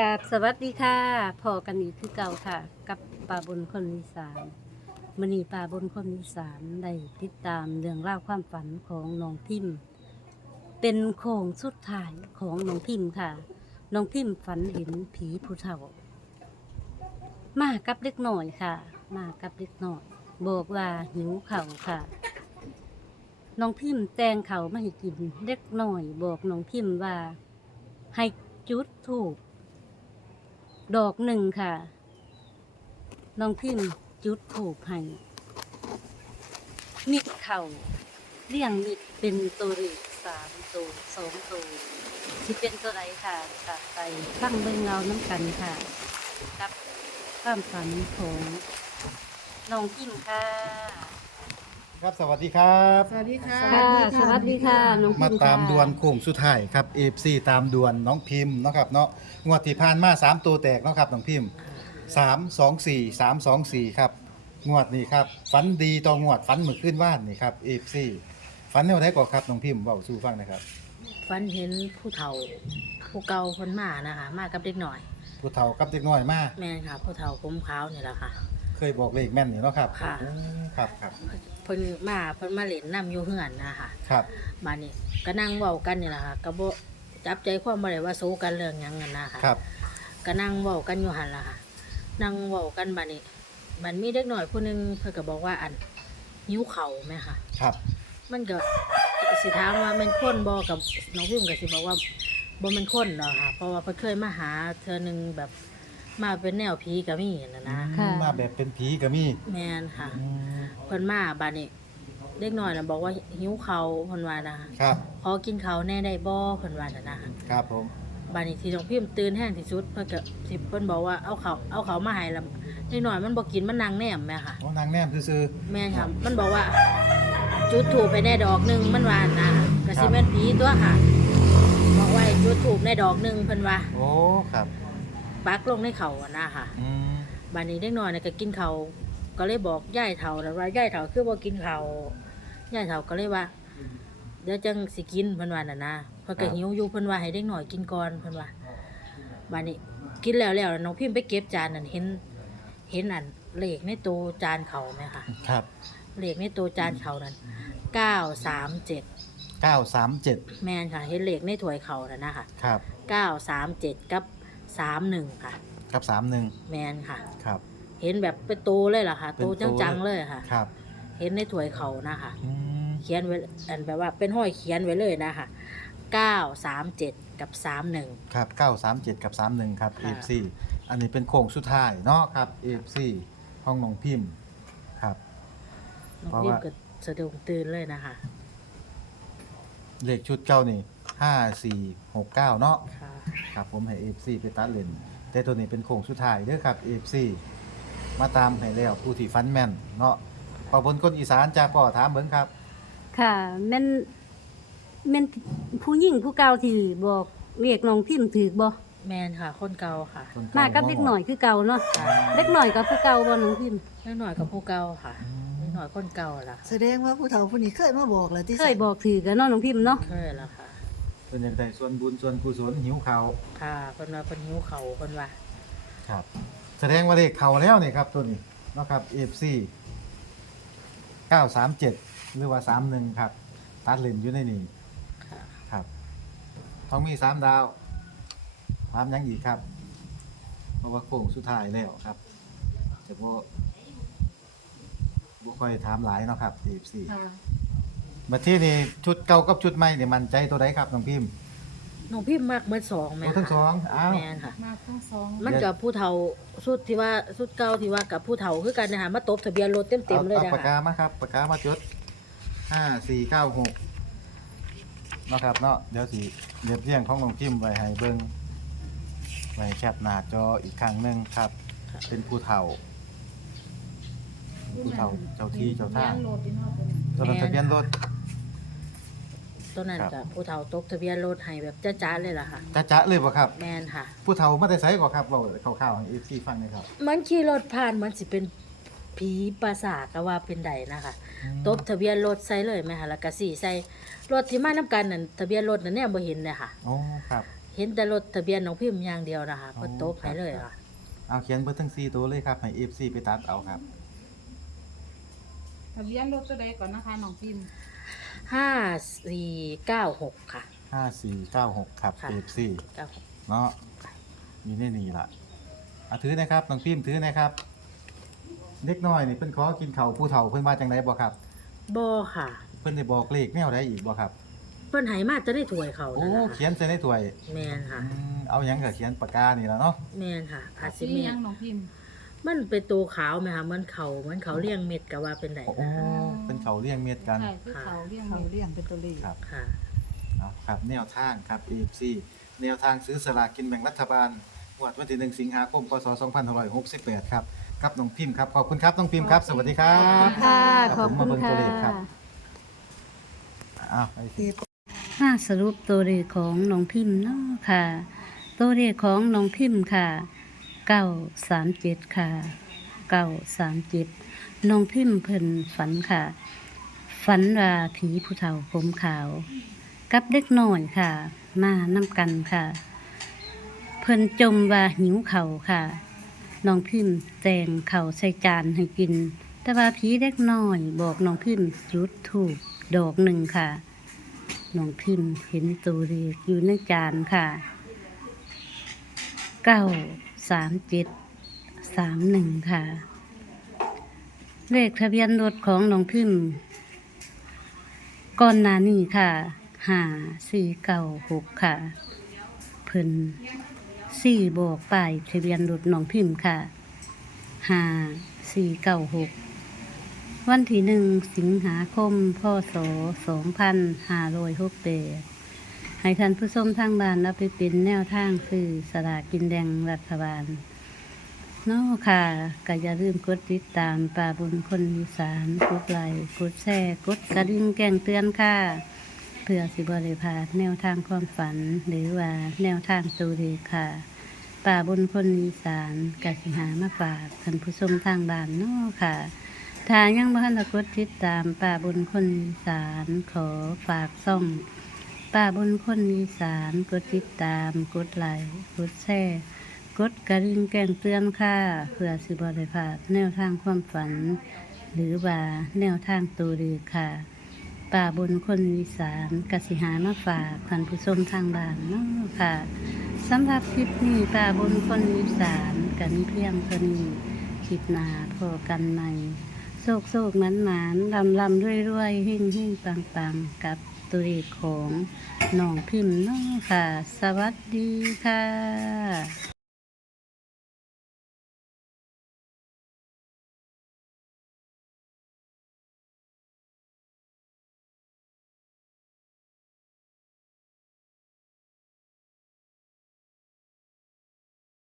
กราบสวัสดีค่ะพอกันอีกคือเก่าค่ะ กับป่าบนคนอีสานมณีป่าบนคนอีสานได้ติดตามเรื่องเล่าความฝันของน้องพิม เป็นโคงสุดท้ายของน้องพิมค่ะน้องพิมฝันเห็นผีผู้เฒ่า มากับเล็กหน่อยค่ะ มากับเล็กหน่อยบอกว่าหิวเข่าวค่ะน้องพิมพ์แตงเขาวมาให้กินเล็กหน่อย บอกน้องพิมพ์ว่า ให้จุดถูก ดอกหนึ่งค่ะ น้องพิมจุดถูกให้มิดเข่าเรียงมิดเป็นตัวเลขสามตัวสองตัวที่เป็นตัวไรค่ะกับไปฟังเบิ่งเงาน้ำกันค่ะ กับความฝันของน้องพิมค่ะ ครับ สวัสดีครับ สวัสดีค่ะ ค่ะสวัสดีค่ะน้องพิมามพ์ตามค่ะ ดวนโค้งสุดท้ายครับเอฟซีตามดวนน้องพิมพ์เนาะครับเนาะงวดที่ผ่านมา 3 ตัวแตกเนาะครับน้องพิมพ์ 3 2 4 3 2 4 ครับ งวดนี้ครับฝันดีต่องวดฝันเมื่อคืนว่านนี่ครับเอฟซีฝันแนวไหนก่อนครับน้องพิมพ์เบาสู้ฟังหนะครับฝันเห็นผู้เฒ่า ผู้เก่าคนมานะคะ มากับเด็กหน่อย ผู้เฒ่ากับเด็กน้อยมาแม่นค่ะ ผู้เฒ่าผมขาวนี่แหละค่ะเค ยบอกเลขแม่นนี่เนาะครับค่ะอืมครับครับเพิ่นมาเพิ่นมาเล่นน้ำอยู่เฮือนนะคะครับ มานี่ก็นั่งเว้ากันนี่แหละค่ะก็บ่จับใจความบ่ได้ว่าสู้กันเรื่องหยังกันนะคะครับ ก็นั่งเว้ากันอยู่หั่นล่ะค่ะนั่งเว้ากันบัดนี้มันมีเด็กหน่อยผู้หนึงเพิ่นก็บอกว่าอันหิวเข่าวแม่ค่ะ ครับ มันก็สิถามว่าแมันคนบ่กับน้องพิมก็สิบอกว่าบ่แมันคนดอกค่ะ เพราะว่าเพิ่นเคยมาหาเธอหนึงแบบ มาเป็นแนวผีก็มีนั่นนะค่ะ มาแบบเป็นผีก็มีแม่นค่ะ อืมเพิ่นมาบัดนี้เด็กน้อยน่ะบอกว่าหิวข้าวเพิ่นว่านะคะครับ ขอกินข้าวแน่ได้บ่เพิ่นว่านั่นนะคะครับผมบัดนี้ที่น้องพิมตื่นแห้งที่สุดเพิ่นก็สิเพิ่นบอกว่าเอาข้าวเอาข้าวมาให้แล้วเด็กน้อยมันบ่กินมันนั่งแนมแม่ค่ะโอ้นางแนมซื่อ แม่นค่ะมันบอกว่า จุดถูกไปในดอกหนึ่งมันว่านะกสิแม่นผีตัวค่ะ บอกว่าให้จุดถูกในดอกหนึ่งเพิ่นว่า ๆ โอ้ ครับ ปักลงในเขาอะนะค่ะอืมบานนี้เด็กน้อยน่ะก็กินเขาวก็เลยบอกยายเฒ่าแล้วว่ายายเฒ่าคือบ่กินเขาวยายเฒ่าก็เลยว่า เดี๋ยวจังสิกินเพิ่นว่าน่ะนะเพิ่นก็หิวอยู่เพิ่นว่าให้เด็กน้อยกินก่อนเพิ่นว่าบานนี้กินแล้วแล้วน้องพิมพ์ไปเก็บจานนั่นเห็น เห็นอันเลขในตู้จานเขาไหมคะครับ เลขในตัวจานเขานั้นเก้าสามเจ็ด937 แมนค่ะ เห็นเลขในถ้วยเขาน่ะนะคะครับ เก้าสามเจ็ดกับ สามหนึ่งค่ะกับ31แมนค่ะ ครับ เห็นแบบเป็นตัวเลยล่ะค่ะเป็นตัวตัว จังๆเลยค่ะ ครับเห็นในถ้วยเขานะคะ อืมเขียนไว้อันแบบว่าเป็นห้อยเขียนไว้เลยนะคะเก้าสามเจ็ดกับสามหนึ่ง ครับ937กับ31ครับค่ะ FC อันนี้เป็นโค้งสุดท้ายเนาะครับ FC ห้องน้องพิมพ์ครับ น้องเพราะพิมว่า ก็สะดุ้งตื่นเลยนะคะ เลขชุดเก้านี่ 5469เนาะค่ะครับผมให้ FC ไปตัดเลนแต่ตัวนี้เป็นโค้งสุดท้ายเด้อครับ FC มาตามให้แล้วผู้ที่ฟันแม่นเนาะปอบนคนอีสานจากพ่อถามเบิ่งครับ ค่ะแม่นแม่นผู้หญิงผู้เก่าที่บอกเรียกน้องพิมพ์ถือบ่แมนค่ะ คนเก่าค่ะคนมากับเด็กหน่อยคือเก่าเนาะค่ะเด็กหน่อยกับผู้เก่าบ่น้องพิมพ์เล็กหน่อยกับผู้เก่าค่ะเล็กหน่อยคนเก่าล่ะแสดงว่าผู้เฒ่าผู้นี้เคยมาบอกแล้วที่เคยบอกถือกันเนาะน้องพิมพ์เนาะเคยแล้วค่ะ เป็นอย่างไรส่วนบุญส่วนกุศลหิวข้าวค่ะเพิ่นว่าเพิ่นหิวเขาวเพิ่นว่าครับ แสดงว่าเลขเข้าแล้วนี่ครับตัวนี้เนาะครับ FC 937 หรือว่า 31 ครับ ตัดเลนอยู่ในนี้ค่ะครับท้องมี 3 ดาวถามหยังอีกครับ เพราะว่าโค้งสุดท้ายแล้วครับแต่ว่าบ่ค่อยถามหลายเนาะครับ FC มาที่นี่ชุดเก่ากับชุดใหม่นี่มันใจตัวใดครับน้องพิมพ์น้องพิมพ์มากเมื่อสองแม่โอ้ทั้งสองอ้าว แม่นค่ะ มาทั้งสองมันกับผู้เฒ่าสุดที่ว่าสุดเก่าที่ว่ากับผู้เฒ่าคือกันนะคะมาตบทะเบียนรถเต็มๆเลยอานะปากกาคะมาครับปากกามาจดห้าสี่เก้าหกเนาะครับเนาะเดี๋ยวสิเรียบเรียงของน้องพิมพ์ไว้ให้เบิ่งไว้แคปหน้าจออีกครั้งหนึงครับ เป็นผู้เฒ่าผู้เฒ่าเจ้าที่เจ้าทางตัวนั้นทะเบียนรถ ตัวนั้นครับกับผู้เฒ่าตบทะเบียนรถให้แบบจ้าๆเลยล่ะค่ะจะจะเลยบ่ครับ แม่นค่ะ ผู้เฒ่ามาแต่ไสก่อนครับเว้าคร่าวๆให้ FC ฟังหน่อยครับ มันขี่รถผ่านมันสิเป็นผีปราสาทก็ว่าเป็นใดนะคะ ตบทะเบียนรถใส่เลยไหมคะแล้วก็สี่ใส่รถที่มานํกันนั่นทะเบียนรถนั่นเนี่ยบ่เห็นเลยค่ะ โอ้ครับ เห็นแต่รถทะเบียนน้องพิมพ์อย่างเดียวนะคะเพิ่นโต๊ะให้เลยค่ะเอาเขียนเบอร์ทั้ง4ตัวเลยครับให้ FC ไปตัดเอาครับ ทะเบียนรถตัวใดก่อนนะคะน้องพิมพ์ ห้าสี่เก้าหกค่ะ5496ครับค่ะ FC เก้าหกเนาะมีแน่นี่ล่ะอะถือนะครับน้องพิมพ์ถือนะครับเด็กน้อยนี่เพิ่นขอกินข้าวผู้เฒ่าเพิ่นว่าจังไดบ่ครับ บอค่ะ เพิ่นได้บอกเลขแนวใดอีกบ่ครับ เพิ่นให้มาจะได้ถวยเขาโอ้ นั่นล่ะเขียนใส่ในถ้วยแม่นค่ะ อืมเอาหยังก็เขียนปากกานี่ล่ะเนาะแม่นค่ะอาจสิสีแม่ยันงน้องพิมพ์ มันเป็นตัวขาวไหมคะเหมือนเขาเหมือนเขาเลี้ยงเม็ดก็ว่าเป็นไดโอ้เป็นเขาเรียงเม็ดกัน ใช่คือเขาเรียงเขาเรียงเป็นตัวเลขครับ ค่ะ เอาครับแนวทางครับ AFC แนวทางซื้อสลากกินแบ่งรัฐบาลงวดวันที่ 1 สิงหาคม พศ 2568 ครับ ครับน้องพิมพ์ครับ ขอบคุณครับน้องพิมพ์ครับ สวัสดีครับ ค่ะครับขอบผมคุมาณเบิ่งตัวค่ะเลขครับอ้าวไปที่ห้าสรุปตัวเลขของน้องพิมพ์เนาะค่ะ ตัวเลขของน้องพิมพ์ค่ะ เก้าสามเจ็ดค่ะเก้าสามเจ็ดน้องพิมพ์เพิ่นฝันค่ะ ฝันว่าผีผู้เฒ่าผมขาว กับเด็กน้อยค่ะ มานำกันค่ะ เพิ่นจมว่าหิวเข่าค่ะน้องพิมพ์แจงเข่าใส่จานให้กิน แต่ว่าผีเด็กน้อยบอกน้องพิมพ์จุดถูกดอกหนึ่งค่ะน้องพิมพ์เห็นตัวเลขอยู่ในจานค่ะเก้า สามเจ็ดสามหนึ่งค่ะ เลขทะเบียนรถของน้องพิมพ์ก่อนหน้านี้ค่ะห้าสี่เก้าหกค่ะเพิ่นสี่บอกป้ายทะเบียนรถน้องพิมพ์ค่ะห้าสี่เก้าหกวันที่หนึ่งสิงหาคมพศสองพันห้าร้อยหกเป ให้ท่านผู้ชมทางบ้านรับไปเป็นแนวทางซื้อสลากกินแดงรัฐบาลเนาะค่ะก็อย่าลืมกดติดตามป่าบุญคนอีสานกดไลค์กดแชร์กดกระดิ่งแจ้งเตือนค่ะ เพื่อสิบริพลาดแนวทางความฝัน หรือว่าแนวทางตูดีค่ะป่าบนคนอีสานกสิหามาฝากท่านผู้ชมทางบ้านเนาะค่ะถ้ายังบ่ทันกดติดตามป่าบนคนอีสานขอฝากซ่อง ป่าบนคนอีสานกดติดตาม กดไลค์กดแชร์กดกระดิ่งแจ้งเตือนค่ะเพื่อสิบอริพลาดแนวทางความฝัน หรือว่าแนวทางตูดีค่ะป่าบนคนอีสานกสิหามาฝากท่านผู้ชมทางบ้านเนาะค่ะสำหรับคลิปนี้ป่าบนคนอีสานกันเพียงเท่านี้คลิปหน้าพอกันใหม่โศกโศกหมันหมานลำลำรวยรวยหิ่งหิ่งปังปังกับ ตัวเลของน้องพิมพ์เนาะค่ะ สวัสดีค่ะ